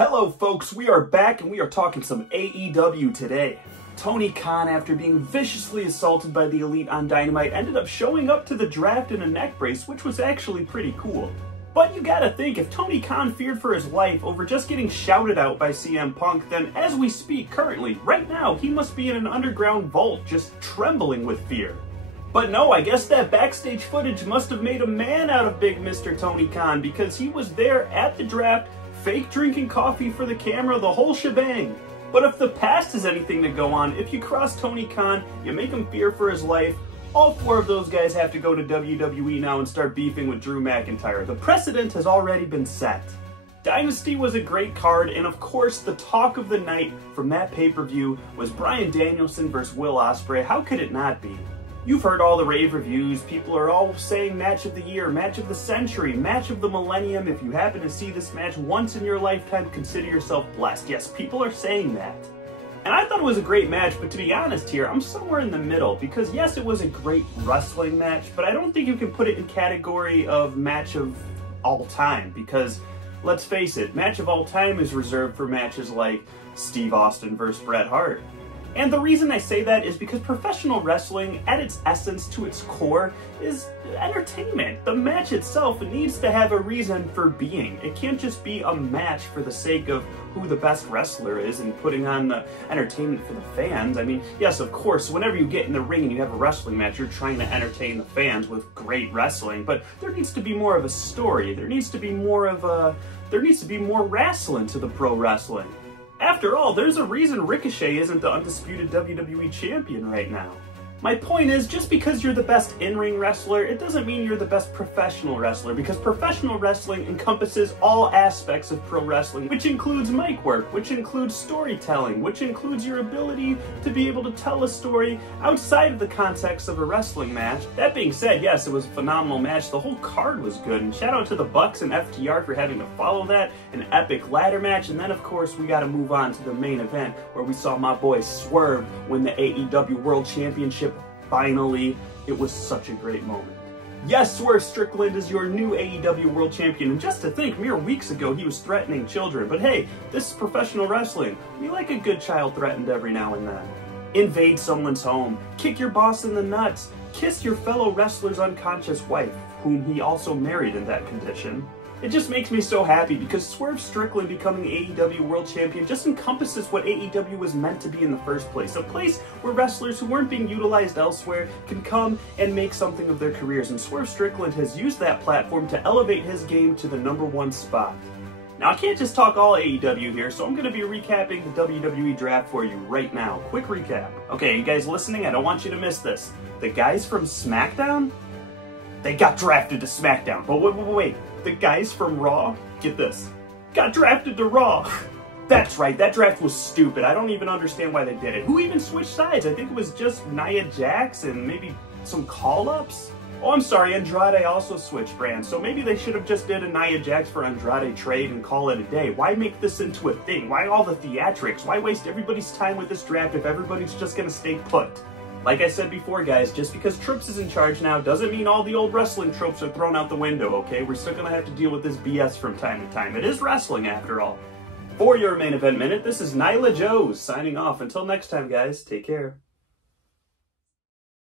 Hello folks, we are back and we are talking some AEW today. Tony Khan, after being viciously assaulted by the Elite on Dynamite, ended up showing up to the draft in a neck brace, which was actually pretty cool. But you gotta think, if Tony Khan feared for his life over just getting shouted out by CM Punk, then as we speak currently, right now, he must be in an underground vault just trembling with fear. But no, I guess that backstage footage must have made a man out of big Mr. Tony Khan, because he was there at the draft, fake drinking coffee for the camera, the whole shebang. But if the past is anything to go on, if you cross Tony Khan, you make him fear for his life, all four of those guys have to go to WWE now and start beefing with Drew McIntyre. The precedent has already been set. Dynasty was a great card, and of course the talk of the night from that pay-per-view was Bryan Danielson versus Will Ospreay. How could it not be? You've heard all the rave reviews. People are all saying match of the year, match of the century, match of the millennium. If you happen to see this match once in your lifetime, consider yourself blessed. Yes, people are saying that. And I thought it was a great match, but to be honest here, I'm somewhere in the middle, because yes, it was a great wrestling match, but I don't think you can put it in category of match of all time, because let's face it, match of all time is reserved for matches like Steve Austin versus Bret Hart. And the reason I say that is because professional wrestling, at its essence, to its core, is entertainment. The match itself needs to have a reason for being. It can't just be a match for the sake of who the best wrestler is and putting on the entertainment for the fans. I mean, yes, of course, whenever you get in the ring and you have a wrestling match, you're trying to entertain the fans with great wrestling, but there needs to be more of a story. There needs to be more wrestling to the pro wrestling. After all, there's a reason Ricochet isn't the undisputed WWE champion right now. My point is, just because you're the best in-ring wrestler, it doesn't mean you're the best professional wrestler, because professional wrestling encompasses all aspects of pro wrestling, which includes mic work, which includes storytelling, which includes your ability to be able to tell a story outside of the context of a wrestling match. That being said, yes, it was a phenomenal match. The whole card was good, and shout out to the Bucks and FTR for having to follow that, an epic ladder match, and then of course we gotta move on to the main event, where we saw my boy Swerve win the AEW World Championship. Finally, it was such a great moment. Yes, Swerve Strickland is your new AEW World Champion, and just to think, mere weeks ago he was threatening children, but hey, this is professional wrestling. We like a good child threatened every now and then. Invade someone's home, kick your boss in the nuts, kiss your fellow wrestler's unconscious wife, whom he also married in that condition. It just makes me so happy, because Swerve Strickland becoming AEW World Champion just encompasses what AEW was meant to be in the first place. A place where wrestlers who weren't being utilized elsewhere can come and make something of their careers, and Swerve Strickland has used that platform to elevate his game to the #1 spot. Now, I can't just talk all AEW here, so I'm going to be recapping the WWE draft for you right now. Quick recap. Okay, you guys listening, I don't want you to miss this. The guys from Smackdown? They got drafted to Smackdown. But wait. The guys from Raw, get this, got drafted to Raw. That's right, that draft was stupid. I don't even understand why they did it. Who even switched sides? I think it was just Nia Jax and maybe some call-ups? Oh, I'm sorry, Andrade also switched brands, so maybe they should have just did a Nia Jax for Andrade trade and call it a day. Why make this into a thing? Why all the theatrics? Why waste everybody's time with this draft if everybody's just gonna stay put? Like I said before, guys, just because Trips is in charge now doesn't mean all the old wrestling tropes are thrown out the window, okay? We're still gonna have to deal with this BS from time to time. It is wrestling, after all. For your main event minute, this is Nyla Joes signing off. Until next time, guys, take care.